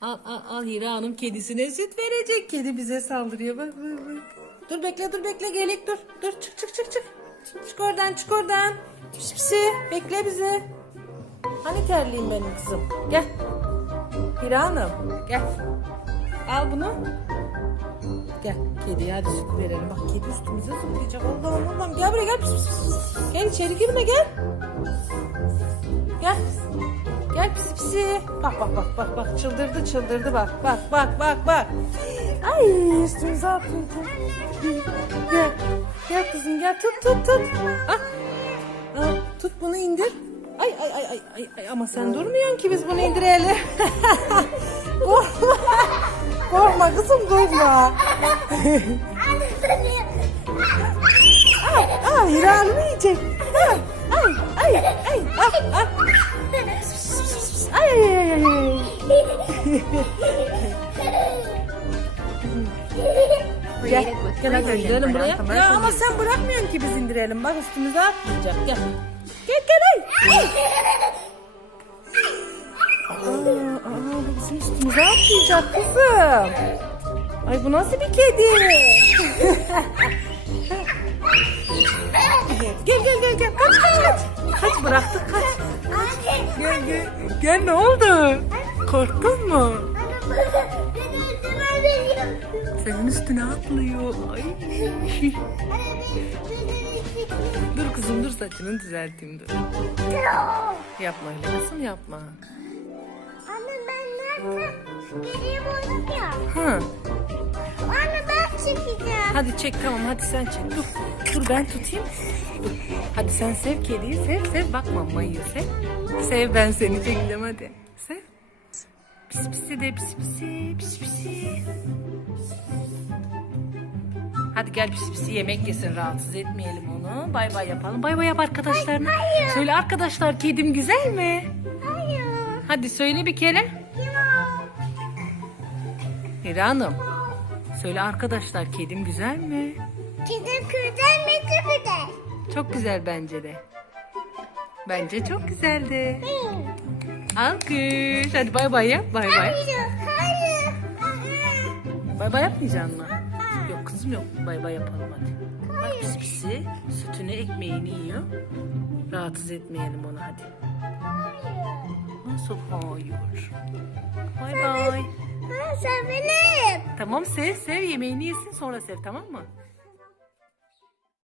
Al al al Hira Hanım kedisine süt verecek. Kedi bize saldırıyor. Bak bak bak. Dur bekle dur bekle gelik dur. Dur çık çık çık çık. Çık oradan çık oradan. Pis pisi bekle bizi. Hani terliyim benim kızım. Gel. Hira Hanım gel. Al bunu. Gel kediye hadi süt verelim. Bak kedi üstümüze zıplayacak. Allah'ım Allah'ım gel buraya gel. Pis, pis, pis. Gel içeri girme. Gel. Pisi. Bak bak bak bak bak çıldırdı çıldırdı bak. Bak bak bak bak. Ay üstümüze atlayacak. Gel. Gel kızım gel tut tut tut. Ah. Al, tut bunu indir. Ay ay ay ay ay, ay ama sen durmuyorsun ki biz bunu indirelim. korkma. Korkma kızım korkma. Aa Hira Hanım yiyecek. Ay ay ay ay. Ah, ah. Ay Gel, gel hadi gidelim buraya. Ya ama sen bırakmıyorsun ki biz indirelim. Bak üstümüze atlayacak. Gel. Gel gel ay. Aa, aa, bizim üstümüze atlayacak kızım. Ay bu nasıl bir kedi? gel gel gel gel. Kaç kaç kaç. Kaç bıraktık kaç. Gel gel. Gel ne oldu? Korktun mu? Senin üstüne atlıyor. Ay. dur kızım dur saçını düzelteyim dur. Yapma öyle kızım yapma. Anne ben nereden geriye buldum ya. Ha. Anne ben çekeceğim. Hadi çek tamam hadi sen çek. Dur. Dur ben tutayım. Dur. Hadi sen sev kediyi sev sev. Bak mamayı sev. Sev ben seni çekeceğim hadi. Sev. Pis pisi de pis pisi pis pisi. Hadi gel pis pisi yemek yesin rahatsız etmeyelim onu. Bay bay yapalım. Bay bay yap arkadaşlarına. hayır. Söyle arkadaşlar kedim güzel mi? Hayır. Hadi söyle bir kere. Hira Hanım. Söyle arkadaşlar kedim güzel mi? Kedim kürden mi kürden? Çok güzel bence de. Bence çok güzeldi. Alkış. Hadi bay bay yap. Bay bay. Hayır. Bay bay yapmayacaksın mı? Yok kızım yok. Bay bay yapalım hadi. Bak pis pisi sütünü ekmeğini yiyor. Rahatsız etmeyelim onu hadi. Nasıl hayır? Bay bay. Ben severim. Tamam sev sev yemeğini yesin sonra sev tamam mı?